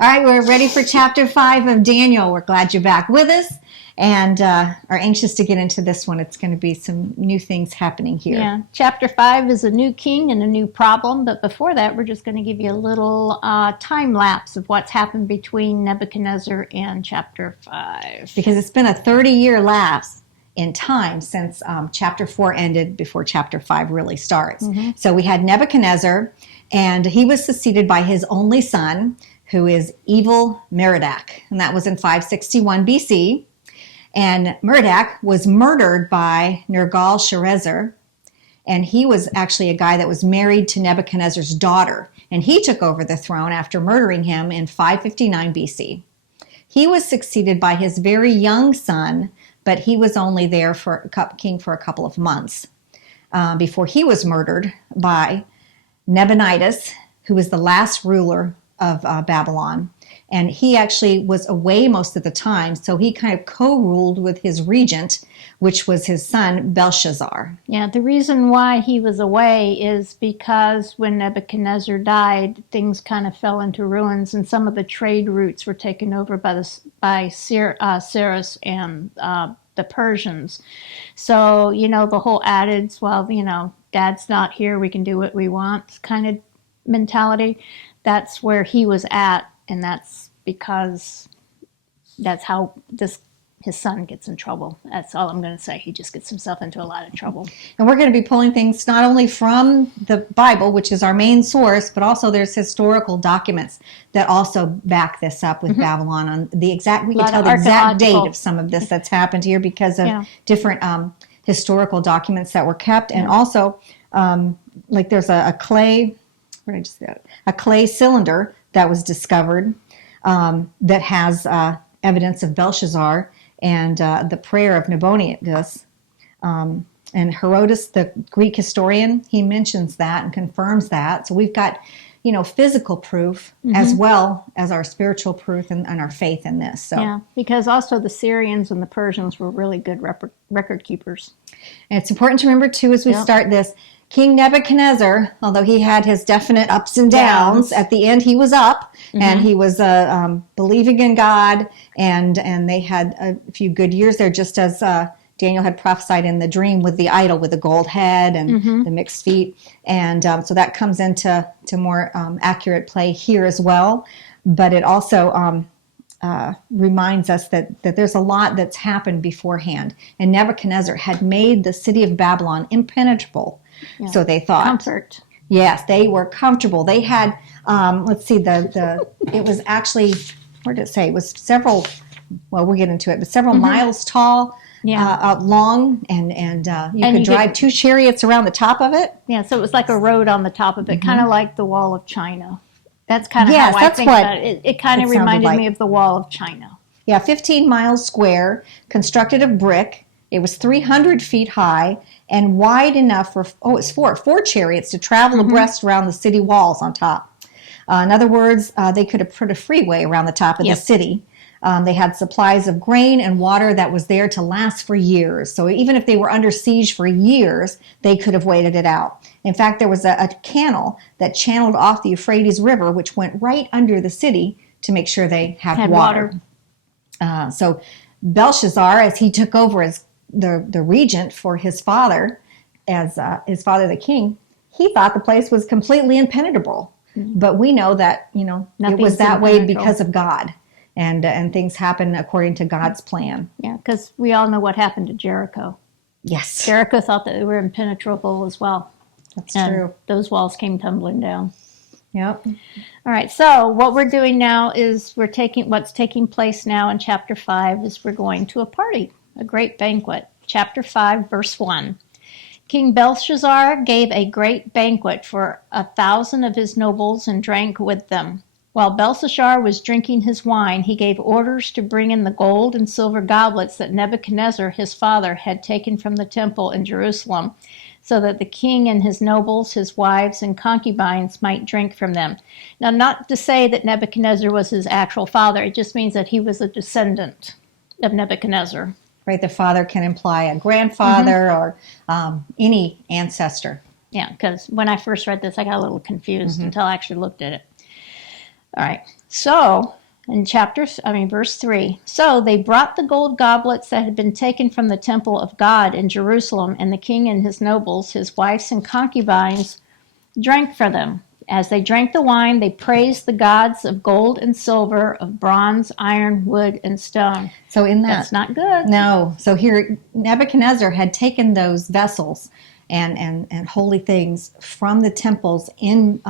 All right, we're ready for chapter 5 of Daniel. We're glad you're back with us and are anxious to get into this one. It's going to be some new things happening here. Yeah, chapter 5 is a new king and a new problem, but before that, we're just going to give you a little time lapse of what's happened between Nebuchadnezzar and chapter 5. Because it's been a 30-year lapse in time since chapter 4 ended before chapter 5 really starts. So we had Nebuchadnezzar, and he was succeeded by his only son, who is evil Merodach, and that was in 561 BC. And Merodach was murdered by Nergal-Sharezer, and he was actually a guy that was married to Nebuchadnezzar's daughter, and he took over the throne after murdering him in 559 BC. He was succeeded by his very young son, but he was only there for king for a couple of months before he was murdered by Nabonidus, who was the last ruler of Babylon. And he actually was away most of the time, so he kind of co-ruled with his regent, which was his son Belshazzar. Yeah, the reason why he was away is because when Nebuchadnezzar died, things kind of fell into ruins, and some of the trade routes were taken over by Cyrus and the Persians. So, the whole adage, well, Dad's not here, we can do what we want kind of mentality, that's where he was at, and that's because that's how his son gets in trouble. That's all I'm going to say. He just gets himself into a lot of trouble. And we're going to be pulling things not only from the Bible, which is our main source, but also there's historical documents that also back this up with Babylon. On the exact, we can tell the exact date of some of this that's happened here because of different historical documents that were kept, and also like there's a clay. A clay cylinder that was discovered that has evidence of Belshazzar and the prayer of Nabonidus. And Herodotus, the Greek historian, he mentions that and confirms that. So we've got, physical proof as well as our spiritual proof and our faith in this. So. Yeah, because also the Syrians and the Persians were really good record keepers. And it's important to remember, too, as we start this, King Nebuchadnezzar, although he had his definite ups and downs, at the end he was up, and he was believing in God, and they had a few good years there, just as Daniel had prophesied in the dream with the idol with the gold head and the mixed feet. And so that comes into more accurate play here as well. But it also reminds us that there's a lot that's happened beforehand. And Nebuchadnezzar had made the city of Babylon impenetrable. Yeah. So they thought. Comfort. Yes, they were comfortable. They had, let's see, it was actually, where did it say? It was several, well, we'll get into it, but several miles tall, long, and you could drive 2 chariots around the top of it. Yeah, so it was like a road on the top of it, kind of like the Wall of China. That's kind of how I think about it. It kind of reminded me of the Wall of China. Yeah, 15 miles square, constructed of brick. It was 300 feet high and wide enough for, it's four chariots to travel abreast around the city walls on top. In other words, they could have put a freeway around the top of the city. They had supplies of grain and water that was there to last for years. So even if they were under siege for years, they could have waited it out. In fact, there was a canal that channeled off the Euphrates River, which went right under the city to make sure they had water. So Belshazzar, as he took over as the regent for his father, as his father the king, he thought the place was completely impenetrable. But we know that it was that way because of God, and things happen according to God's plan. Yeah, because we all know what happened to Jericho. Yes, Jericho thought that they were impenetrable as well. That's true. Those walls came tumbling down. Yep. All right, so what we're doing now is what's taking place now in chapter 5 is we're going to a party. A great banquet. Chapter 5, verse 1. King Belshazzar gave a great banquet for 1,000 of his nobles and drank with them. While Belshazzar was drinking his wine, he gave orders to bring in the gold and silver goblets that Nebuchadnezzar, his father, had taken from the temple in Jerusalem, so that the king and his nobles, his wives, and concubines might drink from them. Now, not to say that Nebuchadnezzar was his actual father, it just means that he was a descendant of Nebuchadnezzar. Right, the father can imply a grandfather or any ancestor. Yeah, because when I first read this, I got a little confused until I actually looked at it. All right. So in verse 3, so they brought the gold goblets that had been taken from the temple of God in Jerusalem, and the king and his nobles, his wives and concubines, drank from them. As they drank the wine, they praised the gods of gold and silver, of bronze, iron, wood, and stone. So in that, That's not good. no. So here, Nebuchadnezzar had taken those vessels and holy things from the temples in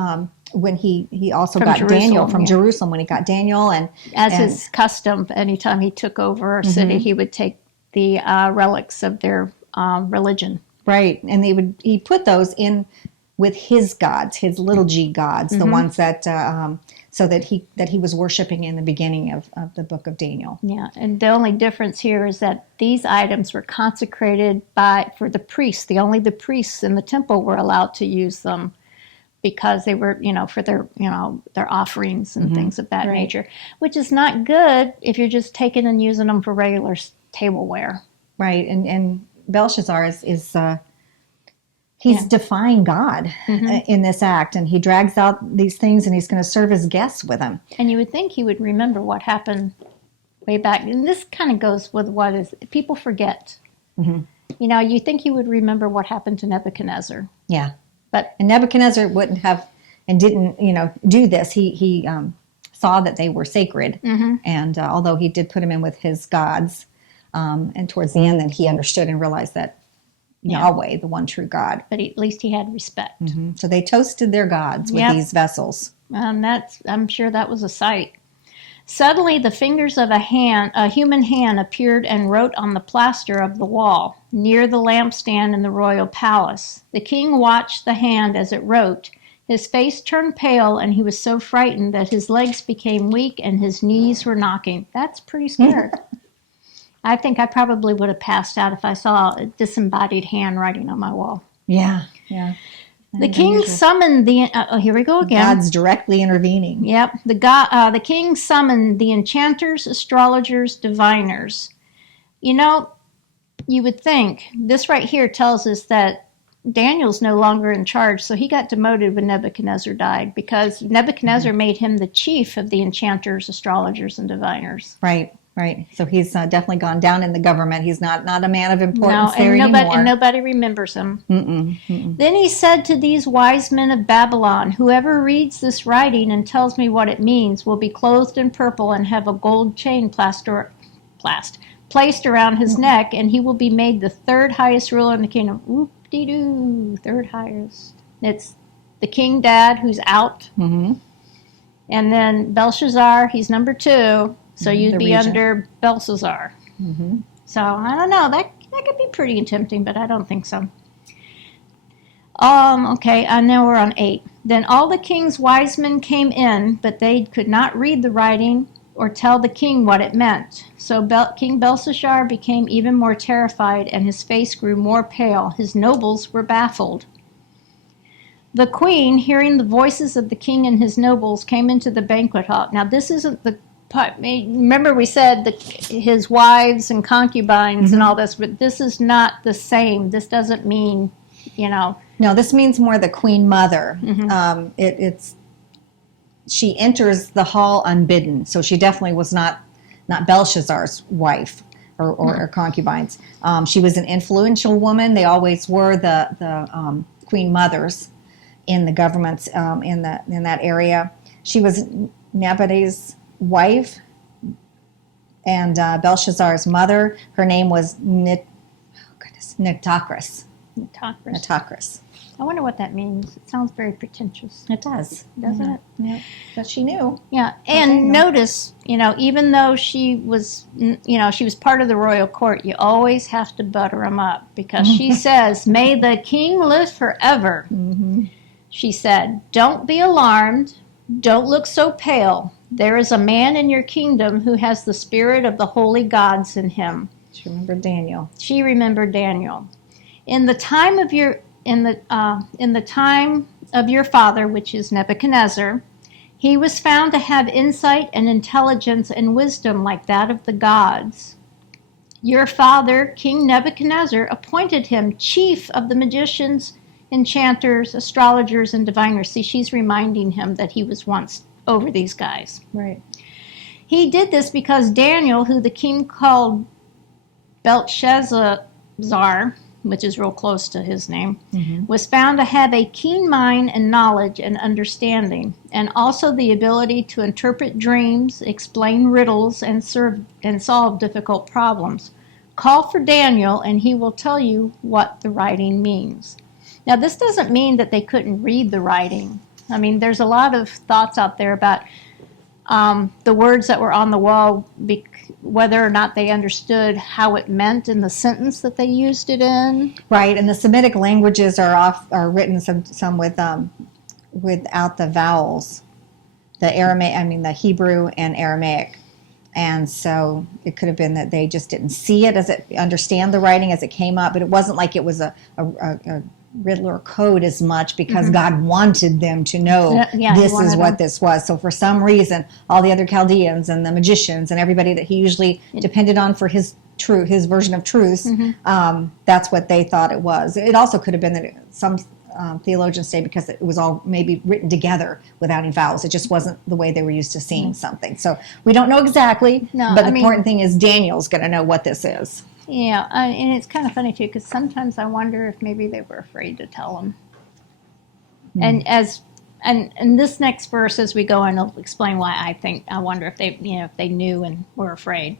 when he also got Daniel from Jerusalem. When he got Daniel, and as his custom, anytime he took over a city, he would take the relics of their religion. Right, and he put those in with his gods, his little g gods, the ones that so that he was worshiping in the beginning of the book of Daniel. Yeah, and the only difference here is that these items were consecrated for the priests. Only the priests in the temple were allowed to use them because they were, for their offerings and things of that nature, which is not good if you're just taking and using them for regular tableware. Right, and Belshazzar is he's defying God in this act, and he drags out these things, and he's going to serve his guests with them. And you would think he would remember what happened way back. And this kind of goes with people forget. You think he would remember what happened to Nebuchadnezzar. Yeah. And Nebuchadnezzar wouldn't have and didn't, do this. He saw that they were sacred, and although he did put them in with his gods, and towards the end, then he understood and realized that Yahweh, the one true God. But at least he had respect. So they toasted their gods with these vessels. And I'm sure that was a sight. Suddenly the fingers of a human hand appeared and wrote on the plaster of the wall, near the lampstand in the royal palace. The king watched the hand as it wrote. His face turned pale, and he was so frightened that his legs became weak and his knees were knocking. That's pretty scary. I think I probably would have passed out if I saw a disembodied handwriting on my wall. Yeah. The king summoned here we go again. God's directly intervening. Yep. The king summoned the enchanters, astrologers, diviners. You would think this right here tells us that Daniel's no longer in charge, so he got demoted when Nebuchadnezzar died because Nebuchadnezzar made him the chief of the enchanters, astrologers, and diviners. Right. So he's definitely gone down in the government. He's not a man of importance anymore. And nobody remembers him. Then he said to these wise men of Babylon, whoever reads this writing and tells me what it means will be clothed in purple and have a gold chain placed around his neck, and he will be made the third highest ruler in the kingdom. Whoop-de-doo, third highest. It's the king dad who's out. And then Belshazzar, he's number 2. So you'd be under Belshazzar. So I don't know. That could be pretty tempting, but I don't think so. Okay, and now we're on 8. Then all the king's wise men came in, but they could not read the writing or tell the king what it meant. So King Belshazzar became even more terrified, and his face grew more pale. His nobles were baffled. The queen, hearing the voices of the king and his nobles, came into the banquet hall. Now, this isn't the remember we said his wives and concubines and all this, but this is not the same. This doesn't mean, No, this means more the queen mother. She enters the hall unbidden, so she definitely was not Belshazzar's wife or concubines. She was an influential woman. They always were the queen mothers in the governments in that area. She was Nebuchadnezzar's wife and Belshazzar's mother. Her name was Nitocris. I wonder what that means. It sounds very pretentious. It does. Doesn't it? Yeah. But she knew. Yeah. And notice, even though she was part of the royal court, you always have to butter them up because she says, "May the king live forever." She said, "Don't be alarmed. Don't look so pale. There is a man in your kingdom who has the spirit of the holy gods in him." She remembered Daniel. In the time of your father, which is Nebuchadnezzar, he was found to have insight and intelligence and wisdom like that of the gods. Your father, King Nebuchadnezzar, appointed him chief of the magicians, enchanters, astrologers, and diviners. See, she's reminding him that he was once over these guys. Right. He did this because Daniel, who the king called Belshazzar, which is real close to his name, was found to have a keen mind and knowledge and understanding, and also the ability to interpret dreams, explain riddles, and solve difficult problems. Call for Daniel, and he will tell you what the writing means. Now, this doesn't mean that they couldn't read the writing. I mean, there's a lot of thoughts out there about the words that were on the wall, whether or not they understood how it meant in the sentence that they used it in. Right, and the Semitic languages are written some without the vowels, the Hebrew and Aramaic, and so it could have been that they just didn't see it understand the writing as it came up, but it wasn't like it was a riddle or code as much, because God wanted them to know this is what this was. So for some reason, all the other Chaldeans and the magicians and everybody that he usually depended on for his version of truth, that's what they thought it was. It also could have been that some theologians say because it was all maybe written together without any vowels. It just wasn't the way they were used to seeing something. So we don't know exactly, but the important thing is Daniel's going to know what this is. Yeah, and it's kind of funny too, because sometimes I wonder if maybe they were afraid to tell him. And this next verse, as we go in, will explain why I wonder if they knew and were afraid.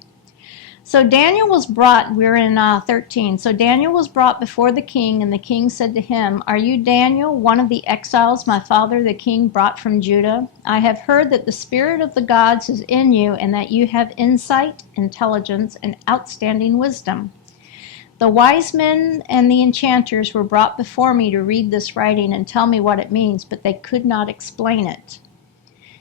So Daniel was brought. We're in 13. So Daniel was brought before the king, and the king said to him, "Are you Daniel, one of the exiles my father the king brought from Judah? I have heard that the spirit of the gods is in you, and that you have insight, intelligence, and outstanding wisdom. The wise men and the enchanters were brought before me to read this writing and tell me what it means, but they could not explain it.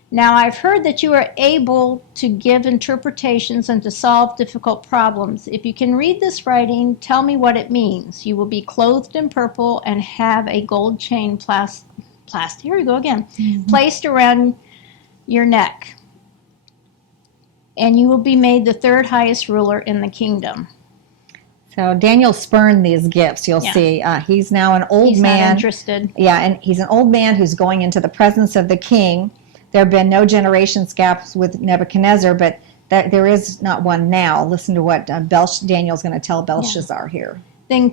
Now I've heard that you are able to give interpretations and to solve difficult problems. If you can read this writing, tell me what it means. You will be clothed in purple and have a gold chain placed around your neck. And you will be made the third highest ruler in the kingdom." So Daniel spurned these gifts. You'll see. He's now an old man. He's not interested. Yeah, and he's an old man who's going into the presence of the king. There have been no generations gaps with Nebuchadnezzar, but there is not one now. Listen to what Daniel's going to tell Belshazzar here. Then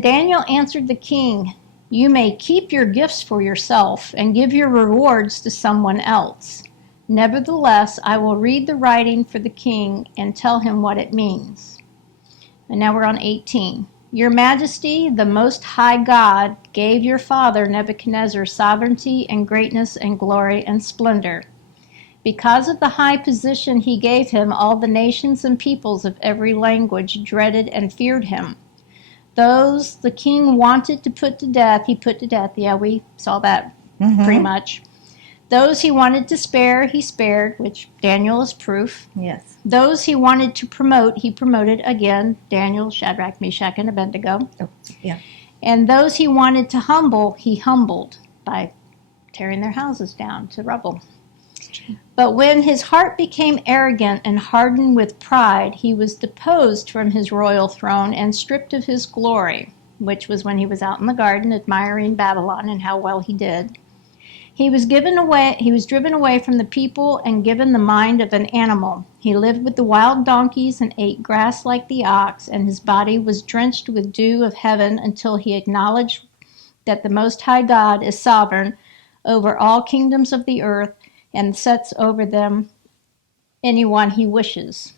Daniel answered the king, "You may keep your gifts for yourself and give your rewards to someone else. Nevertheless, I will read the writing for the king and tell him what it means." And now we're on 18. "Your Majesty, the Most High God, gave your father Nebuchadnezzar sovereignty and greatness and glory and splendor. Because of the high position he gave him, all the nations and peoples of every language dreaded and feared him. Those the king wanted to put to death, he put to death." Yeah, we saw that pretty much. "Those he wanted to spare, he spared," which Daniel is proof. Yes. "Those he wanted to promote, he promoted." Again, Daniel, Shadrach, Meshach, and Abednego. Oh, yeah. "And those he wanted to humble, he humbled by tearing their houses down to rubble. But when his heart became arrogant and hardened with pride, he was deposed from his royal throne and stripped of his glory," which was when he was out in the garden admiring Babylon and how well he did. He was driven away from the people and given the mind of an animal. He lived with the wild donkeys and ate grass like the ox, and his body was drenched with dew of heaven until he acknowledged that the Most High God is sovereign over all kingdoms of the earth and sets over them anyone he wishes.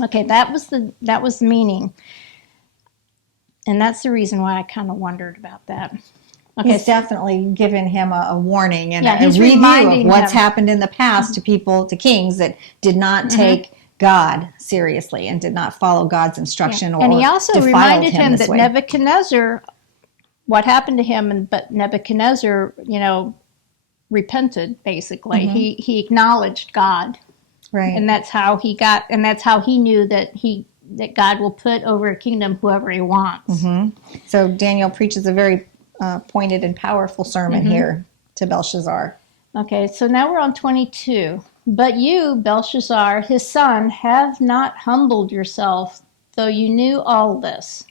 Okay, that was the meaning. And that's the reason why I kind of wondered about that. Okay, He's definitely given him a warning and a he's review of reminding what's him. happened in the past to kings that did not take God seriously and did not follow God's instruction or and he also defiled reminded him this that way. Nebuchadnezzar, what happened to him, but Nebuchadnezzar, repented basically. He acknowledged God, Right. and that's how he knew that God will put over a kingdom whoever he wants. So Daniel preaches a very pointed and powerful sermon here to Belshazzar. Okay, so now we're on 22. "But you, Belshazzar, his son, have not humbled yourself, though you knew all this.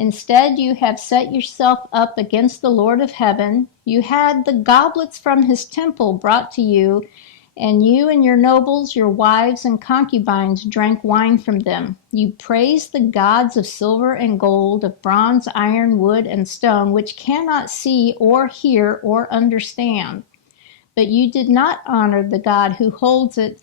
Instead, you have set yourself up against the Lord of heaven. You had the goblets from his temple brought to you, and you and your nobles, your wives and concubines drank wine from them. You praised the gods of silver and gold, of bronze, iron, wood, and stone, which cannot see or hear or understand. But you did not honor the God who holds it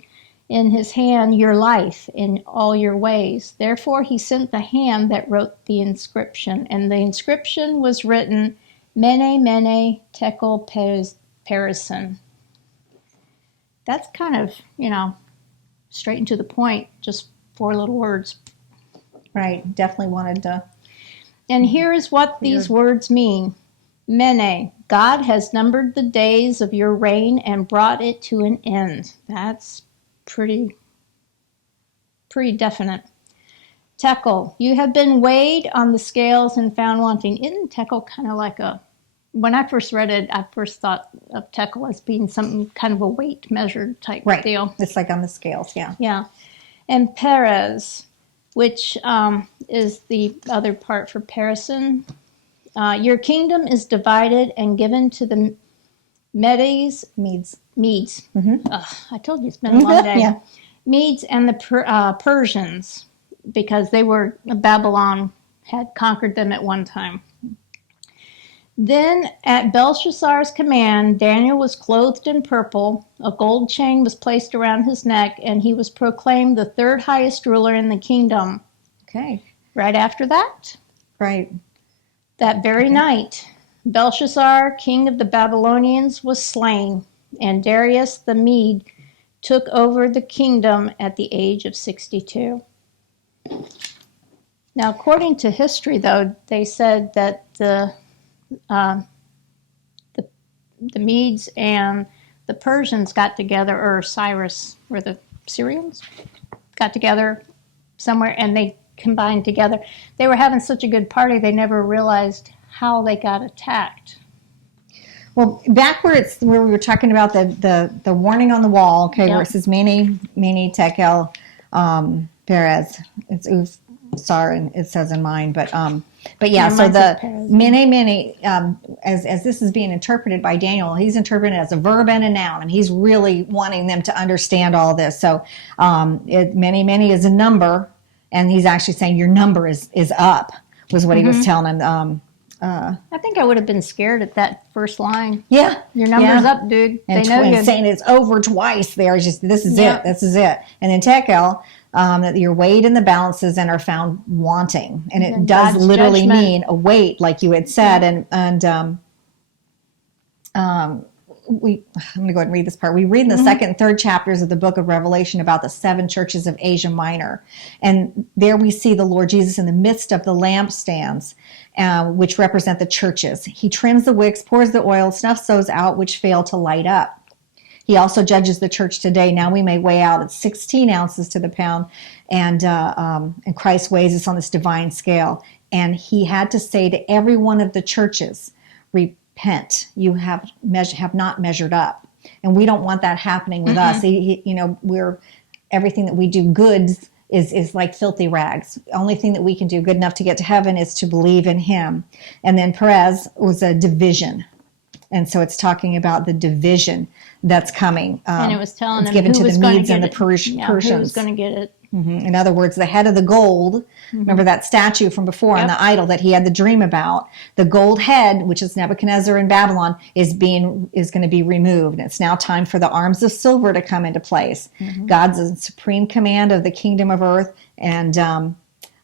in his hand, your life in all your ways. Therefore he sent the hand that wrote the inscription, and the inscription was written, Mene, Mene, Tekel, Parsin. That's kind of, straight and to the point, just 4 little words. Right. Definitely wanted to. And here is what these words mean. Mene, God has numbered the days of your reign and brought it to an end. That's pretty definite. Tekel, you have been weighed on the scales and found wanting. Isn't Tekel kind of like when I first read it, I first thought of Tekel as being something kind of a weight measured type deal. It's like on the scales, yeah. Yeah. And Perez, which is the other part for Parsin. Your kingdom is divided and given to the Medes. Mm-hmm. I told you it's been a long day. Yeah. Medes and the Persians, because Babylon had conquered them at one time. Then at Belshazzar's command, Daniel was clothed in purple, a gold chain was placed around his neck, and he was proclaimed the 3rd highest ruler in the kingdom. Okay. Right after that, Right. that very night, Belshazzar, king of the Babylonians, was slain, and Darius the Mede took over the kingdom at the age of 62. Now, according to history, though, they said that the Medes and the Persians got together, or Cyrus, or the Syrians got together somewhere, and they combined together. They were having such a good party, they never realized how they got attacked. Well, back where we were talking about the warning on the wall, okay, where it says Mene, Tekel, Perez. It's Ufsar, and it says in mine, but yeah. So the Mene, as this is being interpreted by Daniel, he's interpreting it as a verb and a noun, and he's really wanting them to understand all this. So Mene is a number, and he's actually saying your number is up, was what he was telling him. I think I would have been scared at that first line. Yeah. Your number's up, dude. And they know you. saying it's over twice there. It's just, this is it. This is it. And then Tekel, that you're weighed in the balances and are found wanting. And it does God's literally judgment. mean a weight, like you had said. I'm going to go ahead and read this part. We read in the 2nd and 3rd chapters of the book of Revelation about the 7 churches of Asia Minor. And there we see the Lord Jesus in the midst of the lampstands, which represent the churches. He trims the wicks, pours the oil, snuffs those out which fail to light up. He also judges the church today. Now we may weigh out at 16 ounces to the pound, and Christ weighs us on this divine scale. And he had to say to every one of the churches, repent, you have not measured up. And we don't want that happening with us. We're everything that we do good is like filthy rags. The only thing that we can do good enough to get to heaven is to believe in him. And then Perez was a division. And so it's talking about the division that's coming. And it was telling them given who to was the going Medes to and get the it. Persians. Who was going to get it. In other words, the head of the gold, remember that statue from before on the idol that he had the dream about, the gold head, which is Nebuchadnezzar in Babylon, is going to be removed. And it's now time for the arms of silver to come into place. God's in supreme command of the kingdom of earth, and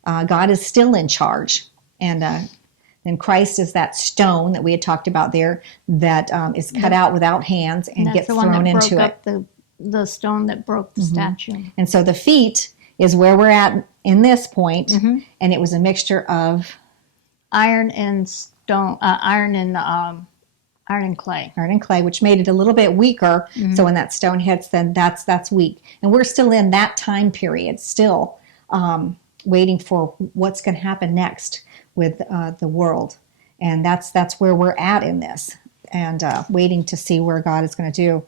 God is still in charge. And then Christ is that stone that we had talked about there that is cut out without hands and gets thrown into it. The stone that broke the statue. And so the feet is where we're at in this point, and it was a mixture of iron and stone, iron and clay. Iron and clay, which made it a little bit weaker. So when that stone hits, then that's weak. And we're still in that time period, still waiting for what's going to happen next with the world. And that's where we're at in this, and waiting to see where God is going to do.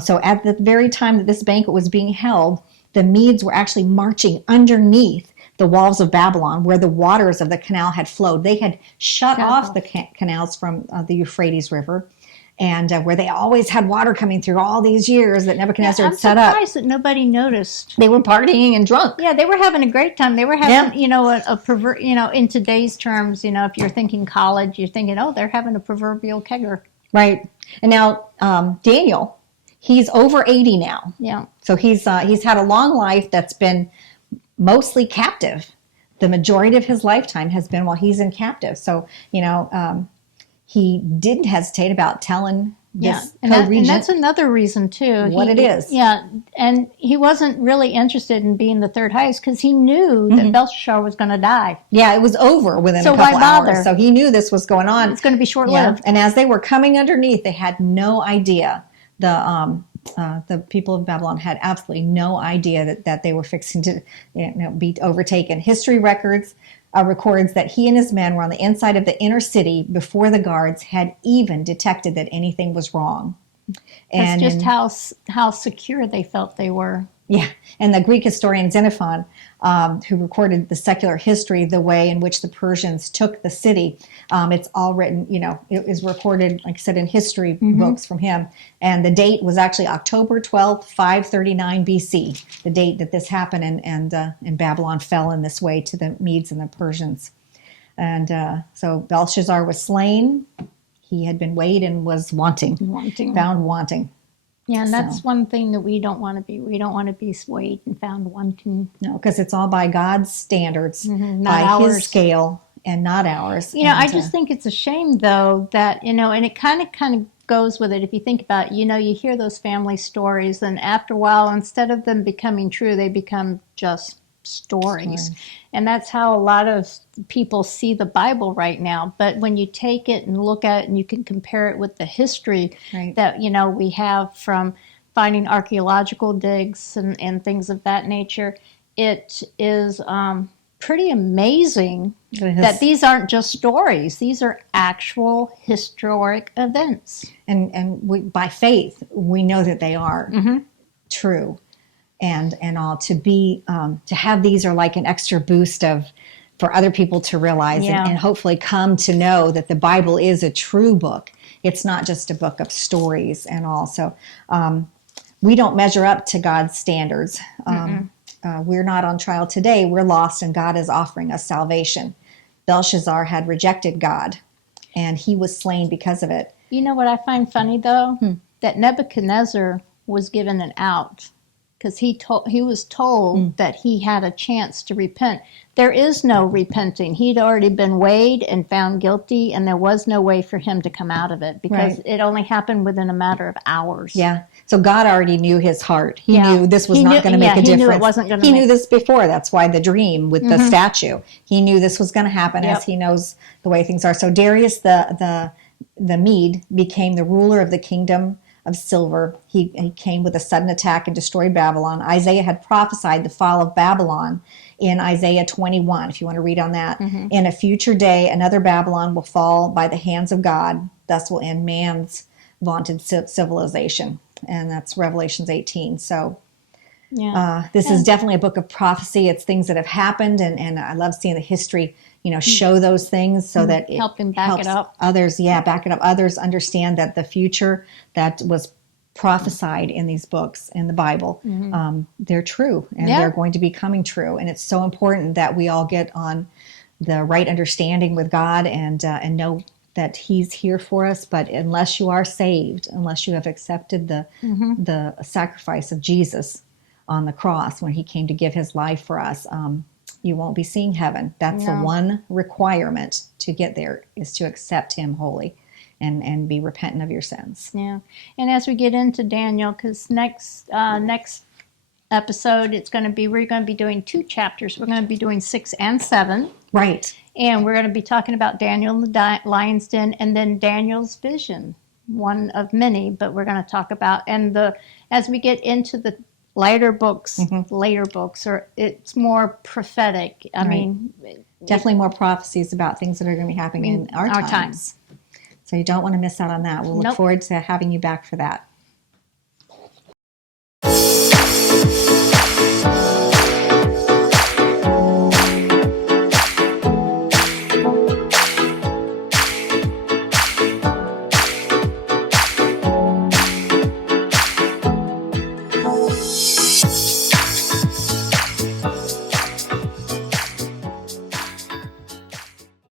So at the very time that this banquet was being held, the Medes were actually marching underneath the walls of Babylon, where the waters of the canal had flowed. They had shut off the canals from the Euphrates River, and where they always had water coming through all these years that Nebuchadnezzar had set up. I'm surprised that nobody noticed. They were partying and drunk. Yeah, they were having a great time. They were having, a pervert, in today's terms, if you're thinking college, you're thinking, oh, they're having a proverbial kegger. Right. And now Daniel, he's over 80 now. Yeah. So he's had a long life that's been mostly captive. The majority of his lifetime has been while he's in captive. So, he didn't hesitate about telling this co-regent. And that's another reason, too. What it is. Yeah, and he wasn't really interested in being the third highest because he knew that Belshazzar was going to die. Yeah, it was over within a couple why bother? hours. So he knew this was going on. It's going to be short-lived. And as they were coming underneath, they had no idea. The people of Babylon had absolutely no idea that they were fixing to be overtaken. History records that he and his men were on the inside of the inner city before the guards had even detected that anything was wrong. That's just how secure they felt they were. Yeah, and the Greek historian Xenophon, who recorded the secular history, the way in which the Persians took the city, it's all written, it is recorded, like I said, in history books from him. And the date was actually October 12th, 539 BC, the date that this happened, and Babylon fell in this way to the Medes and the Persians. And so Belshazzar was slain. He had been weighed and was found wanting. Yeah, and that's one thing that we don't want to be. We don't want to be swayed and found wanting. No, because it's all by God's standards, not by ours. His scale, and not ours. I just think it's a shame, though, that, and it kind of goes with it. If you think about it, you hear those family stories, and after a while, instead of them becoming true, they become just stories. And that's how a lot of people see the Bible right now. But when you take it and look at it and you can compare it with the history that, we have from finding archaeological digs and things of that nature, it is pretty amazing that these aren't just stories. These are actual historic events. And by faith, we know that they are true. And all to have these are like an extra boost for other people to realize and hopefully come to know that the Bible is a true book. It's not just a book of stories and all. So we don't measure up to God's standards. We're not on trial today. We're lost, and God is offering us salvation. Belshazzar had rejected God, and he was slain because of it. You know what I find funny, though? That Nebuchadnezzar was given an out, because he was told that he had a chance to repent. There is no repenting. He'd already been weighed and found guilty, and there was no way for him to come out of it because it only happened within a matter of hours. Yeah. So God already knew his heart. He knew this was not going to make a difference. He knew it wasn't going to. He knew this before. That's why the dream with the statue. He knew this was going to happen as he knows the way things are. So Darius the Mede became the ruler of the kingdom of silver. He came with a sudden attack and destroyed Babylon. Isaiah had prophesied the fall of Babylon in Isaiah 21, if you want to read on that. In a future day, another Babylon will fall by the hands of God. Thus will end man's vaunted civilization. And that's Revelations 18. So this is definitely a book of prophecy. It's things that have happened. And I love seeing the history, show those things so that it helps others. Yeah, back it up. Others understand that the future that was prophesied in these books in the Bible, they're true and they're going to be coming true. And it's so important that we all get on the right understanding with God and know that He's here for us. But unless you are saved, unless you have accepted the sacrifice of Jesus on the cross when He came to give His life for us, you won't be seeing heaven. That's the one requirement to get there, is to accept Him wholly and be repentant of your sins. Yeah. And as we get into Daniel, because next episode, we're going to be doing 2 chapters. We're going to be doing 6 and 7. Right. And we're going to be talking about Daniel in the lion's den, and then Daniel's vision, one of many, but we're going to talk about, as we get into the later books, or it's more prophetic. I mean, definitely more prophecies about things that are going to be happening in our times. So you don't want to miss out on that. We'll look forward to having you back for that.